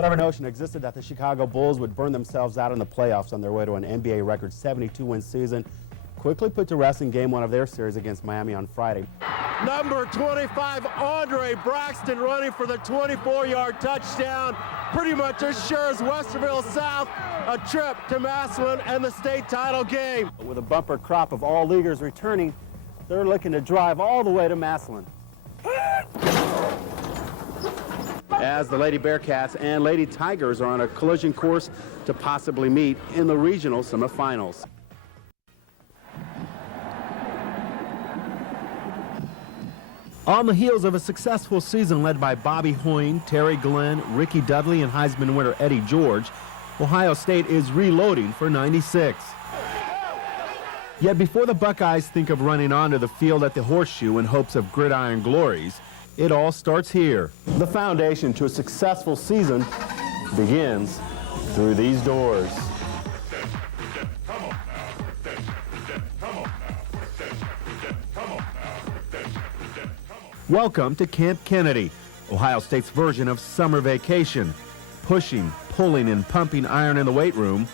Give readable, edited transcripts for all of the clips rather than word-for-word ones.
Whatever notion existed that the Chicago Bulls would burn themselves out in the playoffs on their way to an NBA record 72-win season quickly put to rest in Game 1 of their series against Miami on Friday. Number 25, Andre Braxton, running for the 24-yard touchdown. Pretty much assures Westerville South a trip to Massillon and the state title game. With a bumper crop of all leaguers returning, they're looking to drive all the way to Massillon. As the Lady Bearcats and Lady Tigers are on a collision course to possibly meet in the regional semifinals. On the heels of a successful season led by Bobby Hoyne, Terry Glenn, Ricky Dudley, and Heisman winner Eddie George, Ohio State is reloading for 96. Yet before the Buckeyes think of running onto the field at the Horseshoe in hopes of gridiron glories, it all starts here. The foundation to a successful season begins through these doors. Welcome to Camp Kennedy, Ohio State's version of summer vacation. Pushing, pulling, and pumping iron in the weight room.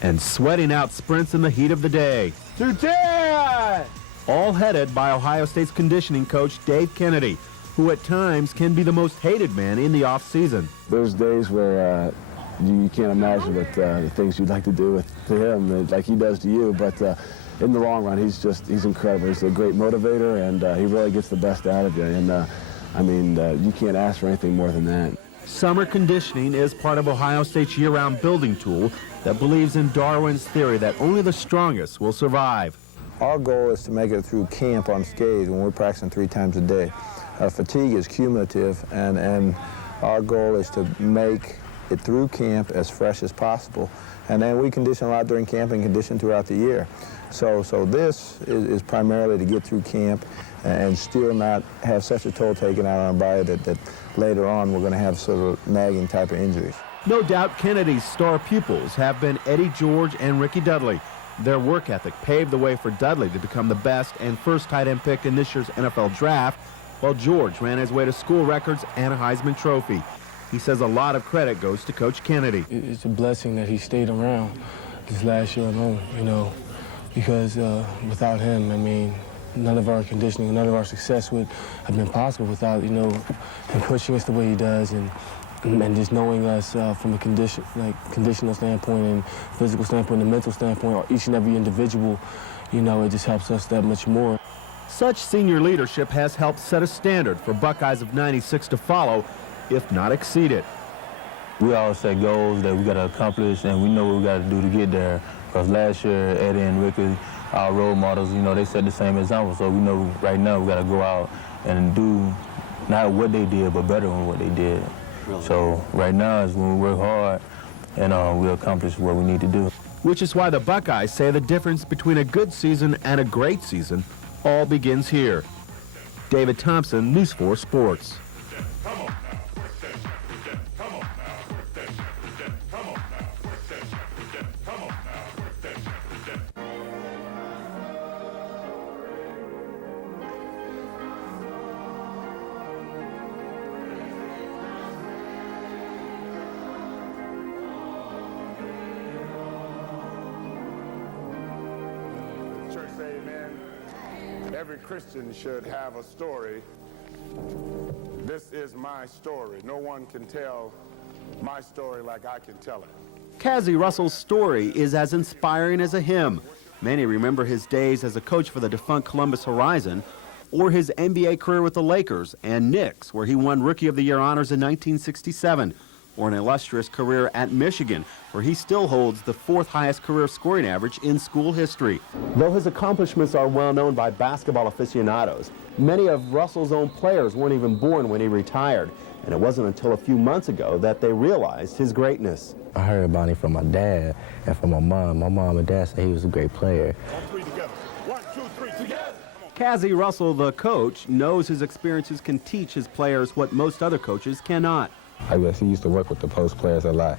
And sweating out sprints in the heat of the day. To 10! All headed by Ohio State's conditioning coach Dave Kennedy, who at times can be the most hated man in the off-season. There's days where you can't imagine what the things you'd like to do to him, like he does to you, but in the long run, he's incredible. He's a great motivator, and he really gets the best out of you. And I mean, you can't ask for anything more than that. Summer conditioning is part of Ohio State's year-round building tool that believes in Darwin's theory that only the strongest will survive. Our goal is to make it through camp unscathed when we're practicing 3 times a day. Fatigue is cumulative, and our goal is to make it through camp as fresh as possible. And then we condition a lot during camp and condition throughout the year. So this is primarily to get through camp and still not have such a toll taken out on our body that later on we're going to have sort of nagging type of injuries. No doubt Kennedy's star pupils have been Eddie George and Ricky Dudley. Their work ethic paved the way for Dudley to become the best and first tight end picked in this year's NFL draft, while George ran his way to school records and a Heisman Trophy. He says a lot of credit goes to Coach Kennedy. It's a blessing that he stayed around this last year alone, you know, because without him, I mean, none of our conditioning, none of our success would have been possible without, you know, him pushing us the way he does and just knowing us from a conditional standpoint and physical standpoint and mental standpoint, each and every individual, you know, it just helps us that much more. Such senior leadership has helped set a standard for Buckeyes of 96 to follow, if not exceed it. We all set goals that we got to accomplish, and we know what we got to do to get there. Because last year, Eddie and Ricky, our role models, you know, they set the same example. So we know right now we got to go out and do not what they did, but better than what they did. Really? So right now is when we work hard and we accomplish what we need to do. Which is why the Buckeyes say the difference between a good season and a great season all begins here. David Thompson, News 4 Sports. Every Christian should have a story. This is my story. No one can tell my story like I can tell it. Cassie Russell's story is as inspiring as a hymn. Many remember his days as a coach for the defunct Columbus Horizon, or his NBA career with the Lakers and Knicks, where he won Rookie of the Year honors in 1967, or an illustrious career at Michigan, where he still holds the 4th highest career scoring average in school history. Though his accomplishments are well known by basketball aficionados, many of Russell's own players weren't even born when he retired, and it wasn't until a few months ago that they realized his greatness. I heard about him from my dad and from my mom. My mom and dad said he was a great player. 1, 3 together. 1, 2, 3 together. Cassie Russell, the coach, knows his experiences can teach his players what most other coaches cannot. I guess he used to work with the post players a lot.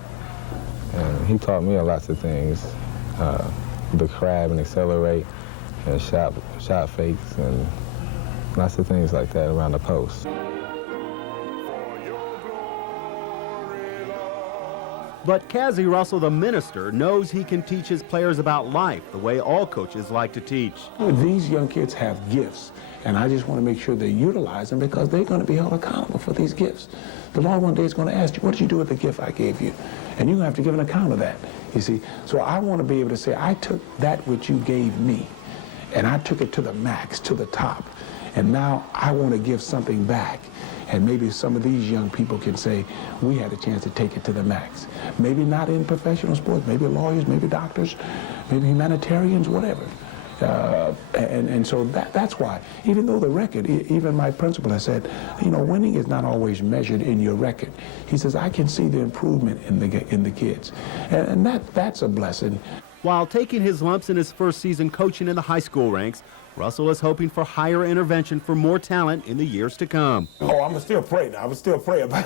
And he taught me a lot of things. The crab and accelerate and shot fakes and Lots of things like that around the post. But Cassie Russell, the minister, knows he can teach his players about life the way all coaches like to teach. These young kids have gifts, and I just want to make sure they utilize them because they're going to be held accountable for these gifts. The Lord one day is going to ask you, what did you do with the gift I gave you? And you're going to have to give an account of that, you see. So I want to be able to say, I took that which you gave me, and I took it to the max, to the top, and now I want to give something back. And maybe some of these young people can say, we had a chance to take it to the max. Maybe not in professional sports, maybe lawyers, maybe doctors, maybe humanitarians, whatever. And so that's why, even though the record, even my principal has said, you know, winning is not always measured in your record. He says, I can see the improvement in the kids. And that's a blessing. While taking his lumps in his first season coaching in the high school ranks, Russell is hoping for higher intervention for more talent in the years to come. Oh, I'm still praying. I'm still praying about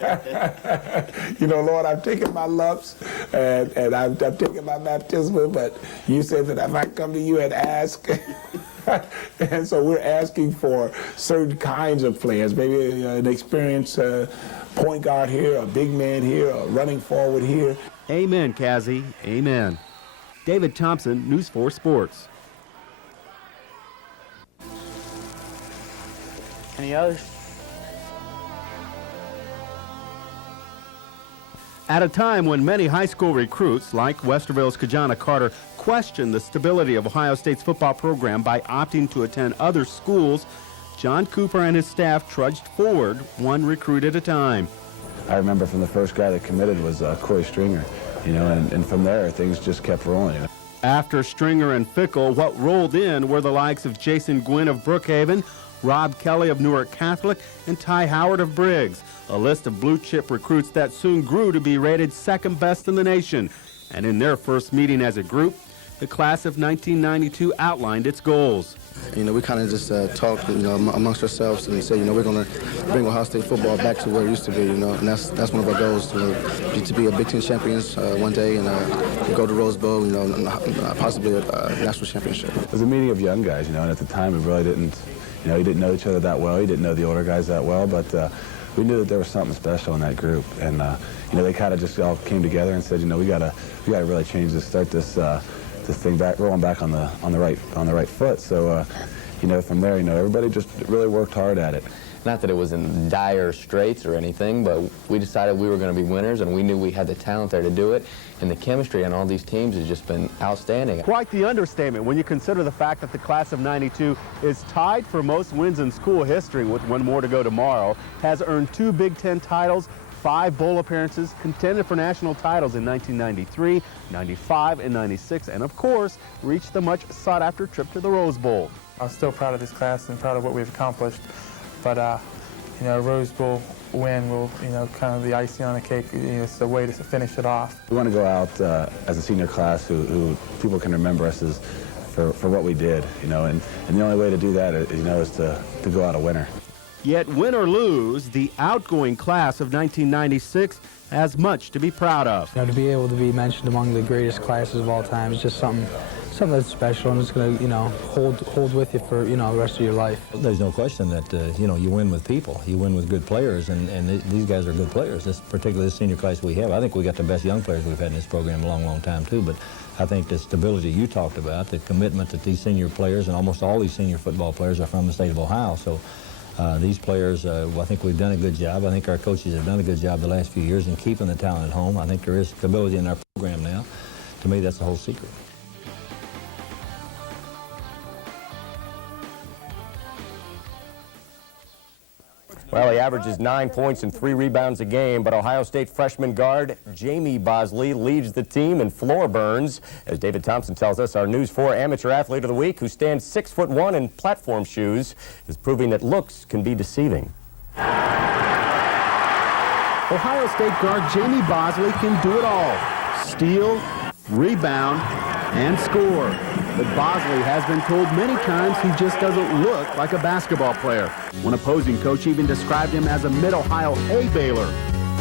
it. You know, Lord, I've taken my lumps and I've taken my baptism, but you said that if I come to you and ask, and so we're asking for certain kinds of players, maybe an experienced point guard here, a big man here, a running forward here. Amen, Cassie. Amen. David Thompson, News 4 Sports. Any others? At a time when many high school recruits, like Westerville's Kajana Carter, question the stability of Ohio State's football program by opting to attend other schools, John Cooper and his staff trudged forward, one recruit at a time. I remember from the first guy that committed was Corey Stringer, you know, and from there things just kept rolling. You know? After Stringer and Fickle, what rolled in were the likes of Jason Gwynn of Brookhaven, Rob Kelly of Newark Catholic, and Ty Howard of Briggs, a list of blue-chip recruits that soon grew to be rated second best in the nation. And in their first meeting as a group, the class of 1992 outlined its goals. You know, we kind of just talked, you know, amongst ourselves and said, you know, we're going to bring Ohio State football back to where it used to be, you know, and that's one of our goals, to be a Big Ten champions one day and go to Rose Bowl, you know, and possibly a national championship. It was a meeting of young guys, you know, and at the time we really didn't, you know, you didn't know each other that well, you didn't know the older guys that well, but we knew that there was something special in that group, and you know, they kind of just all came together and said, you know, we gotta really change this, start this thing back, rolling back on the right foot. So, you know, from there, you know, everybody just really worked hard at it. Not that it was in dire straits or anything, but we decided we were going to be winners, and we knew we had the talent there to do it. And the chemistry on all these teams has just been outstanding. Quite the understatement when you consider the fact that the class of 92 is tied for most wins in school history with one more to go tomorrow, has earned 2 Big Ten titles, 5 bowl appearances, contended for national titles in 1993, 95, and 96, and of course, reached the much sought-after trip to the Rose Bowl. I'm still proud of this class and proud of what we've accomplished, but you know, a Rose Bowl win will, you know, kind of the icing on the cake. You know, it's the way to finish it off. We want to go out as a senior class who people can remember us as for what we did, you know, and the only way to do that, you know, is to go out a winner. Yet, win or lose, the outgoing class of 1996 has much to be proud of. You know, to be able to be mentioned among the greatest classes of all time is just something that's special, and it's going to, you know, hold with you for, you know, the rest of your life. There's no question that, you know, you win with people. You win with good players, and these guys are good players, particularly this senior class we have. I think we got the best young players we've had in this program a long, long time, too, but I think the stability you talked about, the commitment that these senior players and almost all these senior football players are from the state of Ohio, so these players, I think we've done a good job. I think our coaches have done a good job the last few years in keeping the talent at home. I think there is stability in our program now. To me, that's the whole secret. Well, he averages 9 points and 3 rebounds a game, but Ohio State freshman guard Jamie Bosley leads the team in floor burns. As David Thompson tells us, our News 4 Amateur Athlete of the Week, who stands 6'1" in platform shoes, is proving that looks can be deceiving. Ohio State guard Jamie Bosley can do it all. Steal, rebound, and score. But Bosley has been told many times he just doesn't look like a basketball player. One opposing coach even described him as a Mid-Ohio hay baler.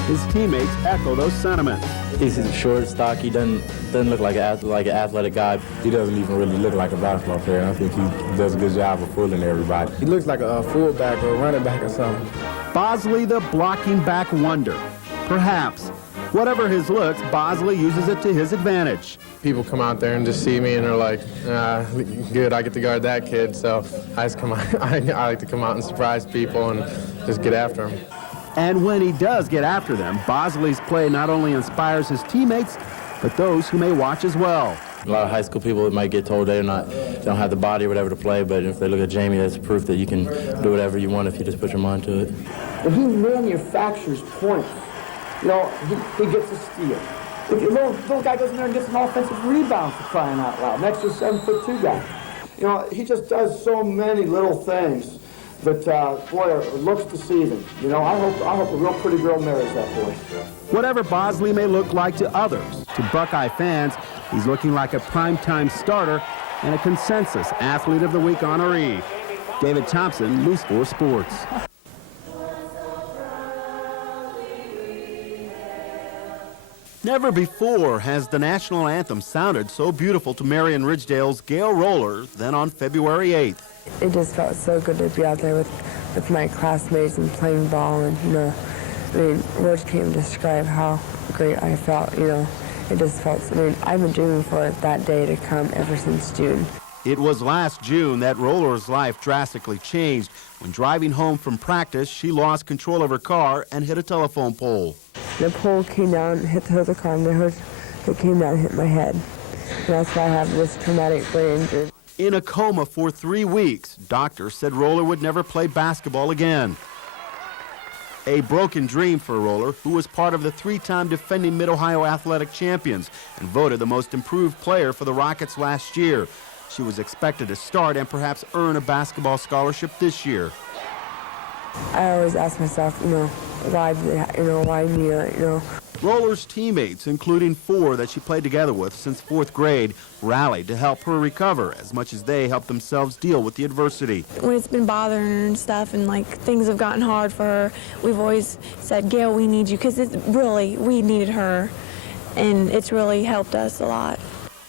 His teammates echo those sentiments. He's short, stocky, doesn't look like an athletic guy. He doesn't even really look like a basketball player. I think he does a good job of fooling everybody. He looks like a fullback or a running back or something. Bosley, the blocking back wonder. Perhaps. Whatever his looks, Bosley uses it to his advantage. People come out there and just see me and are like, good, I get to guard that kid. So I just come out, I like to come out and surprise people and just get after them. And when he does get after them, Bosley's play not only inspires his teammates, but those who may watch as well. A lot of high school people might get told they don't have the body or whatever to play, but if they look at Jamie, that's proof that you can do whatever you want if you just put your mind to it. If he manufactures points, you know, he gets a steal. If your little guy goes in there and gets an offensive rebound, for crying out loud, next to a 7'2" guy. You know, he just does so many little things that, boy, it looks deceiving. You know, I hope a real pretty girl marries that boy. Whatever Bosley may look like to others, to Buckeye fans, he's looking like a primetime starter and a consensus Athlete of the Week honoree. David Thompson, News 4 Sports. Never before has the national anthem sounded so beautiful to Marion Ridgedale's Gail Roller than on February 8th. It just felt so good to be out there with my classmates and playing ball, and, you know, I mean, words can't even describe how great I felt, you know. It just felt, I mean, I've been dreaming for that day to come ever since June. It was last June that Roller's life drastically changed. When driving home from practice, she lost control of her car and hit a telephone pole. The pole came down, hit the hood of the car, and it came down and hit my head. And that's why I have this traumatic brain injury. In a coma for 3 weeks, doctors said Roller would never play basketball again. A broken dream for Roller, who was part of the 3-time defending Mid-Ohio Athletic Champions and voted the most improved player for the Rockets last year. She was expected to start and perhaps earn a basketball scholarship this year. I always ask myself, you know, why me, you know. Roller's teammates, including 4 that she played together with since 4th grade, rallied to help her recover as much as they helped themselves deal with the adversity. When it's been bothering her and stuff and like things have gotten hard for her, we've always said, Gail, we need you, because we needed her, and it's really helped us a lot.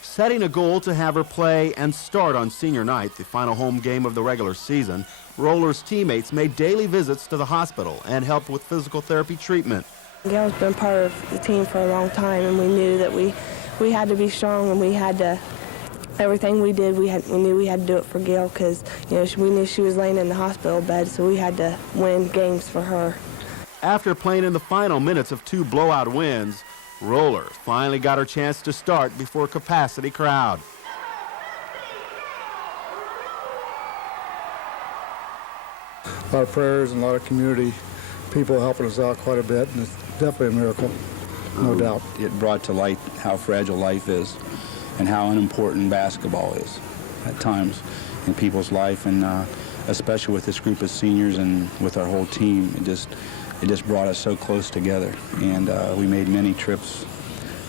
Setting a goal to have her play and start on senior night, the final home game of the regular season, Roller's teammates made daily visits to the hospital and helped with physical therapy treatment. Gail's been part of the team for a long time, and we knew that we had to be strong, and we had to, everything we did, we knew we had to do it for Gail, because, you know, we knew she was laying in the hospital bed, so we had to win games for her. After playing in the final minutes of 2 blowout wins, Roller finally got her chance to start before a capacity crowd. A lot of prayers and a lot of community people helping us out quite a bit, and it's definitely a miracle, no doubt. It brought to light how fragile life is and how unimportant basketball is at times in people's life, and especially with this group of seniors and with our whole team. It just brought us so close together, and we made many trips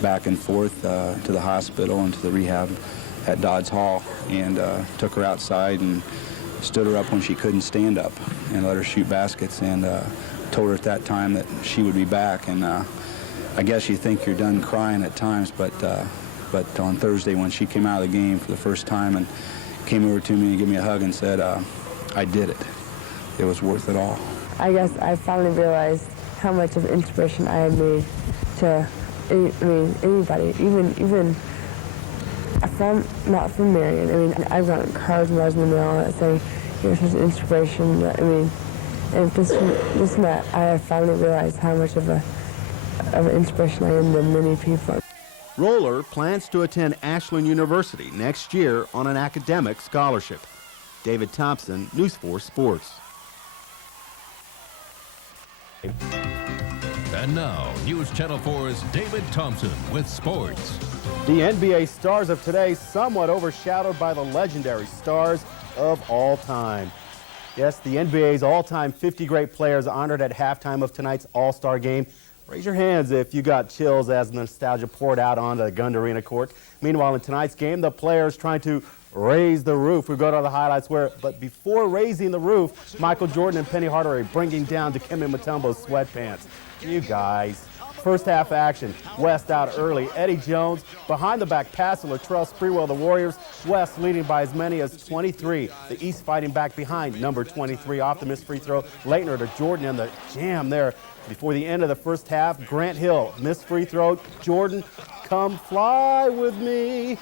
back and forth to the hospital and to the rehab at Dodds Hall, and took her outside and stood her up when she couldn't stand up and let her shoot baskets, and told her at that time that she would be back. And I guess you think you're done crying at times, but on Thursday when she came out of the game for the first time and came over to me and gave me a hug and said, I did it. It was worth it all. I guess I finally realized how much of an inspiration I had made to, anybody, even not from Marion. I mean, I've gotten cards when I was in the mail saying, you're such an inspiration. I mean, and this night, I finally realized how much of an inspiration I am to many people. Roller plans to attend Ashland University next year on an academic scholarship. David Thompson, News 4 Sports. And now, News Channel 4's David Thompson with sports. The NBA stars of today somewhat overshadowed by the legendary stars of all time. Yes, the NBA's all-time 50 great players honored at halftime of tonight's All-Star game. Raise your hands if you got chills as nostalgia poured out onto the Gund Arena court. Meanwhile, in tonight's game, the players trying to raise the roof. We go to the highlights but before raising the roof, Michael Jordan and Penny Hardaway bringing down Dikembe Mutombo's sweatpants. You guys. First half action, West out early. Eddie Jones behind the back pass to Latrell Sprewell, the Warriors. West leading by as many as 23. The East fighting back behind number 23 off the missed free throw. Leitner to Jordan and the jam there before the end of the first half. Grant Hill missed free throw. Jordan, come fly with me.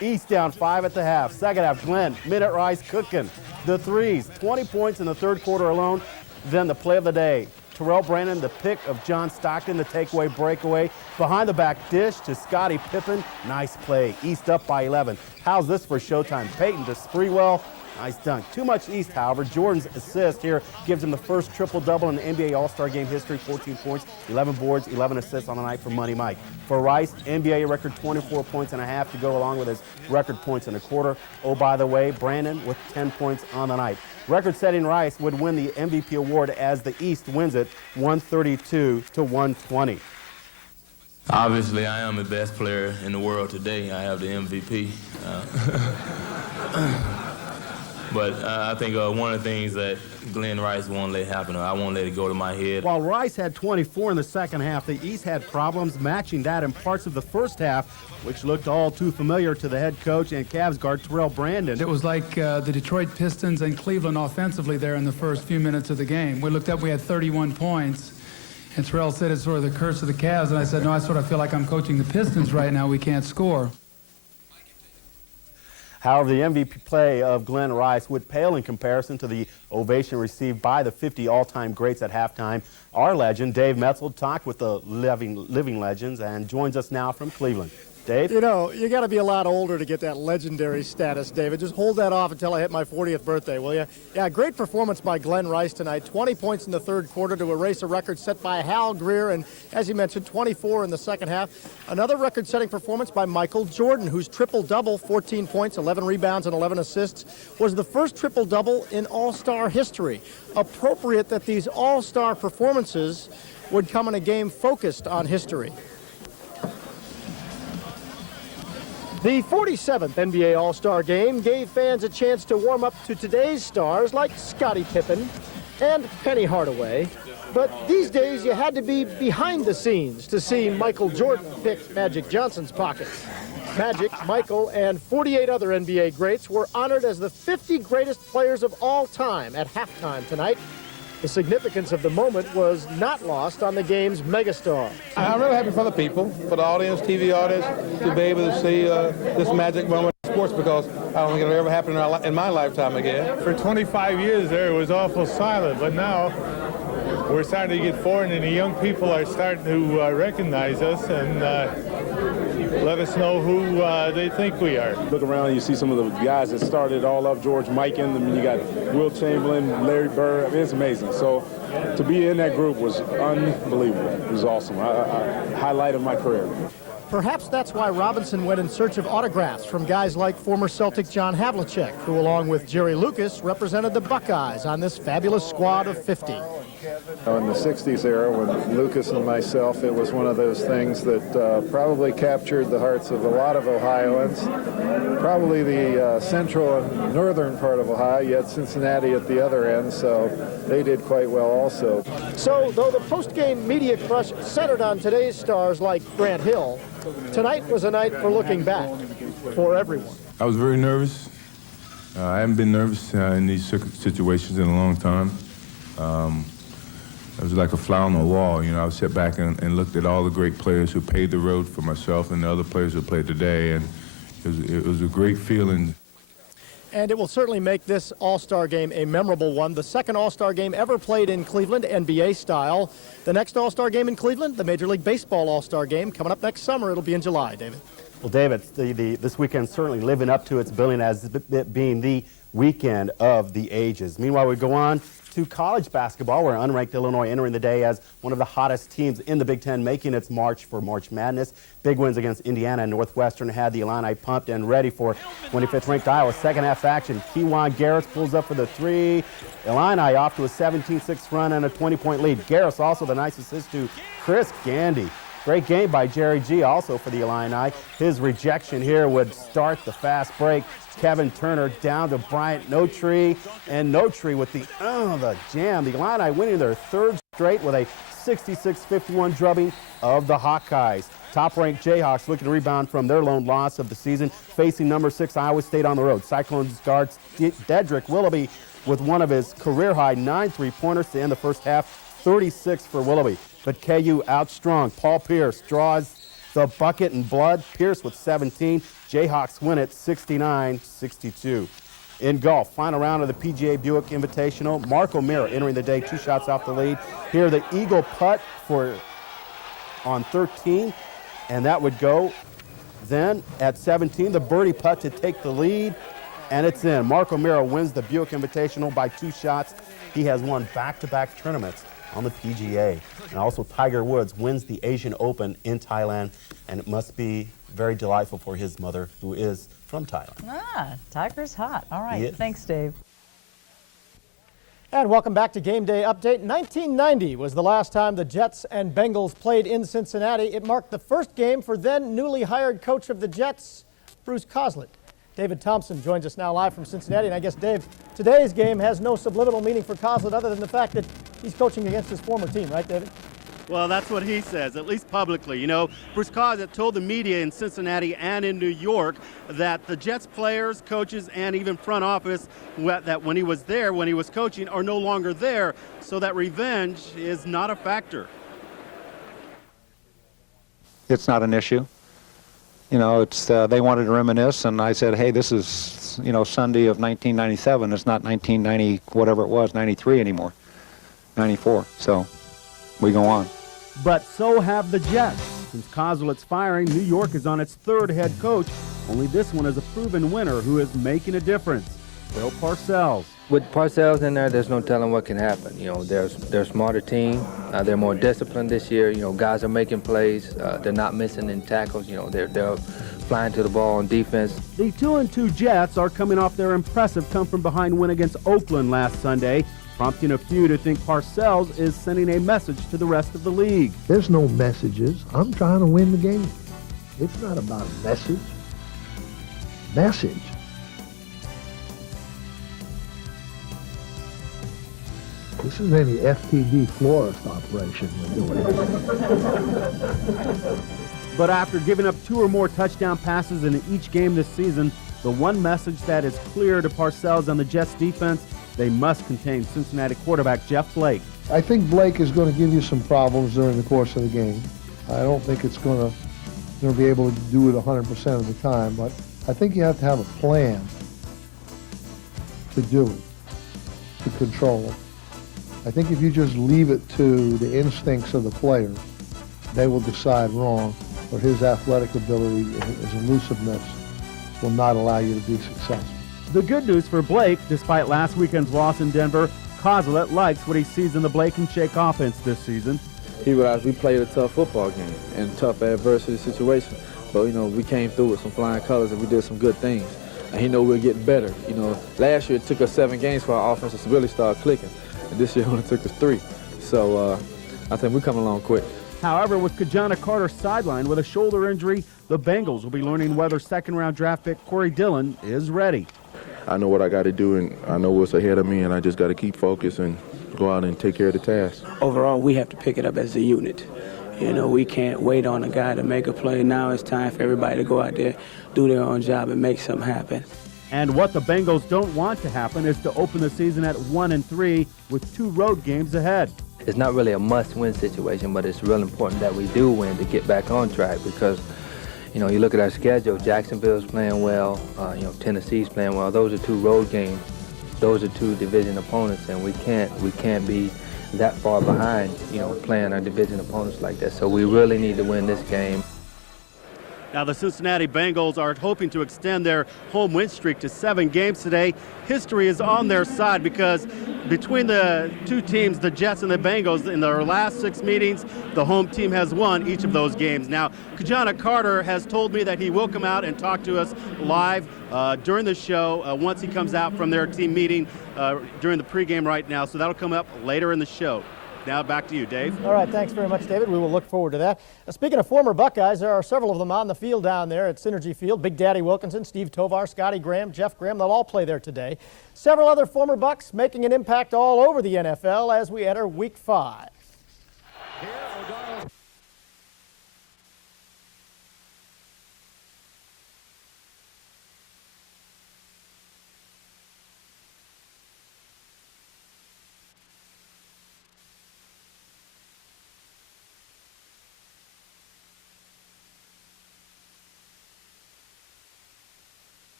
East down 5 at the half. Second half, Glenn, minute rise cooking. The threes, 20 points in the third quarter alone. Then the play of the day. Terrell Brandon, the pick of John Stockton, the takeaway breakaway. Behind the back dish to Scottie Pippen. Nice play. East up by 11. How's this for showtime? Peyton to Sprewell. Nice dunk. Too much East, however. Jordan's assist here gives him the first triple-double in the NBA All-Star Game history. 14 points, 11 boards, 11 assists on the night for Money Mike. For Rice, NBA record 24 points and a half to go along with his record points in a quarter. Oh, by the way, Brandon with 10 points on the night. Record-setting Rice would win the MVP award as the East wins it 132 to 120. Obviously, I am the best player in the world today. I have the MVP. But I think one of the things that Glenn Rice won't let happen, or I won't let it go to my head. While Rice had 24 in the second half, the East had problems matching that in parts of the first half, which looked all too familiar to the head coach and Cavs guard Terrell Brandon. It was like the Detroit Pistons and Cleveland offensively there in the first few minutes of the game. We looked up, we had 31 points. And Terrell said it's sort of the curse of the Cavs. And I said, no, I sort of feel like I'm coaching the Pistons right now. We can't score. However, the MVP play of Glenn Rice would pale in comparison to the ovation received by the 50 all-time greats at halftime. Our legend, Dave Metzel, talked with the living legends and joins us now from Cleveland. Dave? You know, you got to be a lot older to get that legendary status, David. Just hold that off until I hit my 40th birthday, will you? Yeah, great performance by Glenn Rice tonight. 20 points in the third quarter to erase a record set by Hal Greer, and as you mentioned, 24 in the second half. Another record-setting performance by Michael Jordan, whose triple-double, 14 points, 11 rebounds, and 11 assists, was the first triple-double in All-Star history. Appropriate that these All-Star performances would come in a game focused on history. The 47th NBA All-Star Game gave fans a chance to warm up to today's stars like Scottie Pippen and Penny Hardaway. But these days, you had to be behind the scenes to see Michael Jordan pick Magic Johnson's pocket. Magic, Michael, and 48 other NBA greats were honored as the 50 greatest players of all time at halftime tonight. The significance of the moment was not lost on the game's megastar. I'm really happy for the people, for the audience, TV audience, to be able to see this magic moment in sports, because I don't think it'll ever happen in my lifetime again. For 25 years there, it was awful silent, but now we're starting to get forward, and the young people are starting to recognize us and let us know who they think we are. Look around and you see some of the guys that started it all up, George Mikan, I mean, you got Will Chamberlain, Larry Bird. I mean, it's amazing. So to be in that group was unbelievable. It was awesome. Highlight of my career. Perhaps that's why Robinson went in search of autographs from guys like former Celtic John Havlicek, who along with Jerry Lucas represented the Buckeyes on this fabulous squad of 50. In the 60s era, with Lucas and myself, it was one of those things that probably captured the hearts of a lot of Ohioans. Probably the central and northern part of Ohio, yet Cincinnati at the other end, so they did quite well also. So, though the post-game media crush centered on today's stars like Grant Hill, tonight was a night for looking back for everyone. I was very nervous. I haven't been nervous in these situations in a long time. It was like a fly on the wall. You know, I sat back and looked at all the great players who paved the road for myself and the other players who played today, and it was a great feeling. And it will certainly make this All-Star game a memorable one. The second All-Star game ever played in Cleveland, NBA style. The next All-Star game in Cleveland, the Major League Baseball All-Star game, coming up next summer. It'll be in July, David. Well, David, this weekend certainly living up to its billing as it being the weekend of the ages. Meanwhile, we go on to college basketball, where unranked Illinois entering the day as one of the hottest teams in the Big Ten, making its march for March Madness. Big wins against Indiana and Northwestern had the Illini pumped and ready for 25th ranked Iowa. Second half action, Kejuan Garris pulls up for the three. Illini off to a 17-6 run and a 20-point lead. Garris also the nice assist to Chris Gandy. Great game by Jerry G also for the Illini. His rejection here would start the fast break. Kevin Turner down to Bryant Notree, and Notree with the jam. The Illini winning their third straight with a 66-51 drubbing of the Hawkeyes. Top-ranked Jayhawks looking to rebound from their lone loss of the season, facing number 6 Iowa State on the road. Cyclones guards Dedrick Willoughby with one of his career-high 9 3-pointers to end the first half, 36 for Willoughby. But KU out strong. Paul Pierce draws the bucket and blood. Pierce with 17. Jayhawks win it 69-62. In golf, final round of the PGA Buick Invitational. Mark O'Meara entering the day 2 shots off the lead. Here the eagle putt on 13, and that would go. Then at 17, the birdie putt to take the lead, and it's in. Mark O'Meara wins the Buick Invitational by 2 shots. He has won back-to-back tournaments on the PGA. And also Tiger Woods wins the Asian Open in Thailand, and it must be very delightful for his mother, who is from Thailand. Tiger's hot. All right, thanks, Dave. And welcome back to Game Day Update. 1990 was the last time the Jets and Bengals played in Cincinnati. It marked the first game for then newly hired coach of the Jets, Bruce Coslett. David Thompson joins us now live from Cincinnati. And I guess, Dave, today's game has no subliminal meaning for Coslett other than the fact that he's coaching against his former team, right, David? Well, that's what he says, at least publicly. You know, Bruce Coslett told the media in Cincinnati and in New York that the Jets players, coaches, and even front office, that when he was there, when he was coaching, are no longer there, so that revenge is not a factor. It's not an issue. You know, it's they wanted to reminisce, and I said, hey, this is, you know, Sunday of 1997. It's not 1990, whatever it was, 93 anymore, 94. So we go on. But so have the Jets. Since Coslett's firing, New York is on its 3rd head coach. Only this one is a proven winner who is making a difference. Bill Parcells. With Parcells in there, there's no telling what can happen. You know, they're a smarter team. They're more disciplined this year. You know, guys are making plays. They're not missing in tackles. You know, they're flying to the ball on defense. The 2-2 Jets are coming off their impressive come-from-behind win against Oakland last Sunday, prompting a few to think Parcells is sending a message to the rest of the league. There's no messages. I'm trying to win the game. It's not about a message. Message. This is any FTD florist operation we're doing. But after giving up 2 or more touchdown passes in each game this season, the one message that is clear to Parcells and the Jets defense, they must contain Cincinnati quarterback Jeff Blake. I think Blake is going to give you some problems during the course of the game. I don't think it's going to be able to do it 100% of the time, but I think you have to have a plan to do it, to control it. I think if you just leave it to the instincts of the players, they will decide wrong, or his athletic ability, his elusiveness will not allow you to be successful. The good news for Blake, despite last weekend's loss in Denver, Coslett likes what he sees in the Blake and Shake offense this season. He realized we played a tough football game and tough adversity situation, but you know, we came through with some flying colors and we did some good things. And he know we're getting better. You know, last year it took us 7 games for our offense to really start clicking. And this year it only took us 3. So I think we're coming along quick. However, with Kajana Carter sidelined with a shoulder injury, the Bengals will be learning whether second-round draft pick Corey Dillon is ready. I know what I got to do, and I know what's ahead of me, and I just got to keep focused and go out and take care of the task. Overall, we have to pick it up as a unit. You know, we can't wait on a guy to make a play. Now it's time for everybody to go out there, do their own job, and make something happen. And what the Bengals don't want to happen is to open the season at 1-3 with 2 road games ahead. It's not really a must-win situation, but it's real important that we do win to get back on track because, you know, you look at our schedule, Jacksonville's playing well, you know, Tennessee's playing well. Those are 2 road games. Those are 2 division opponents, and we can't be that far behind, you know, playing our division opponents like that. So we really need to win this game. Now the Cincinnati Bengals are hoping to extend their home win streak to 7 games today. History is on their side because between the 2 teams, the Jets and the Bengals, in their last 6 meetings, the home team has won each of those games. Now, Kajana Carter has told me that he will come out and talk to us live during the show once he comes out from their team meeting during the pregame right now. So that'll come up later in the show. Now back to you, Dave. All right, thanks very much, David. We will look forward to that. Speaking of former Buckeyes, there are several of them on the field down there at Synergy Field. Big Daddy Wilkinson, Steve Tovar, Scotty Graham, Jeff Graham, they'll all play there today. Several other former Bucks making an impact all over the NFL as we enter Week 5.